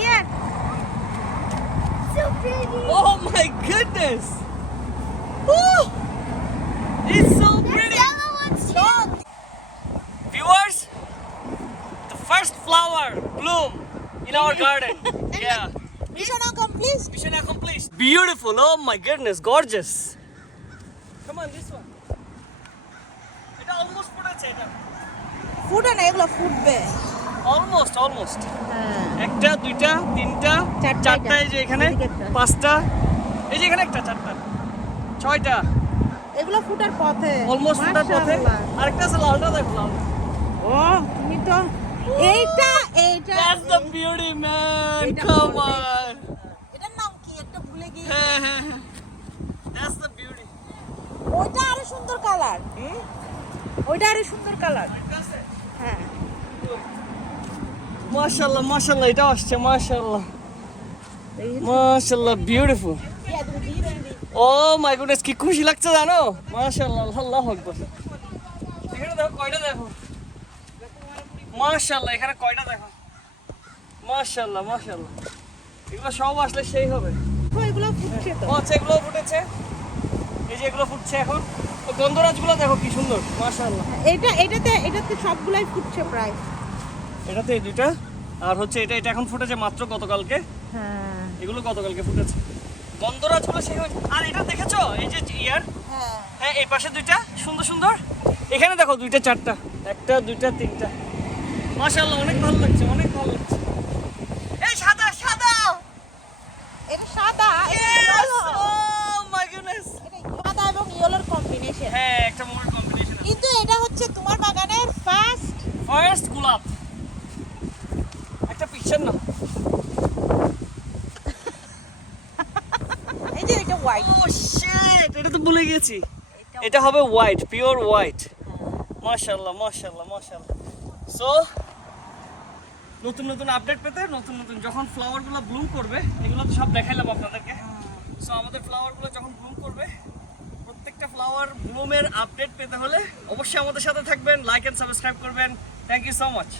here. So pretty. Oh my goodness! Woo! It's so pretty. Yellow one's here. Viewers, the first flower bloom in our garden. Yeah. Mission accomplished. Mission accomplished. Beautiful. Oh my goodness, gorgeous. Come on, this one. It almost ফুটেছে এটা। ফুটে না এগুলো ফুটবে। Almost. হ্যাঁ। একটা, দুইটা, তিনটা, চারটা চারটা, এটা। এই যে এখানে, এদিকে একটা। পাঁচটা, এই যে এখানে একটা, চারটা, ছয়টা। এগুলো ফুটার পথে। অলমোস্ট ফুটার পথে। মাশাআল্লাহ। আরেকটা আছে লালটা দেখো লাল। ও তুমি তো এইটা That's the beauty, man. এটা Come বলবে। on. এটার নাম কি একটা ভুলে গিয়ে হ্যাঁ। That's the beauty. ওইটা আরো সুন্দর কালার ওইটা আরো সুন্দর কালার হ্যাঁ মাশাআল্লাহ, এটাও আসছে, মাশাআল্লাহ, বিউটিফুল। ও মাই গুডনেস, কি খুশি লাগছে জানো, মাশাআল্লাহ, আল্লাহু আকবার। এখানে দেখো কয়টা, দেখো মাশাআল্লাহ, এখানে কয়টা দেখো, মাশাআল্লাহ। এগুলো সব আসলে সেই হবে। এগুলো ফুটছে তো ও আচ্ছা, এগুলো ফুটেছে, এই যে এগুলো ফুটছে এখন। ও গন্ধরাজগুলো দেখো কি সুন্দর, মাশাআল্লাহ। এটাতে সবগুলাই ফুটছে প্রায় এটাতে এই দুইটা, আর হচ্ছে এটা এখন ফুটেছে মাত্র গতকালকে। হ্যাঁ এগুলো গতকালকে ফুটেছে, গন্ধরাজগুলো সেই হয়েছে। আর এটা দেখেছো, এই যে ইয়ার, হ্যাঁ এই পাশে দুইটা সুন্দর। এখানে দেখো দুইটা, চারটা, একটা, দুইটা, তিনটা, মাশাআল্লাহ, অনেক ভালো লাগছে। এই সাদা এটা সাদা Oh my goodness! এটা সাদা এবং ইয়েলোর কম্বিনেশন হ্যাঁ, একটা মোর কম্বিনেশন। কিন্তু এটা হচ্ছে তোমার বাগানের ফার্স্ট গোলাপ। একটা পিকচার না, এই যে এটা হোয়াইট ও শিট, এটা তো ভুলে গেছি। এটা হবে হোয়াইট, পিওর হোয়াইট। মাশাআল্লাহ। সো নতুন আপডেট পেতে, নতুন যখন ফ্লাওয়ারগুলো ব্লুম করবে, এগুলো তো সব দেখাইলাম আপনাদেরকে। সো আমাদের ফ্লাওয়ারগুলো যখন ব্লুম করবে, প্রত্যেকটা ফ্লাওয়ার ব্লুমের আপডেট পেতে হলে অবশ্যই আমাদের সাথে থাকবেন, লাইক এন্ড সাবস্ক্রাইব করবেন। Thank you so much.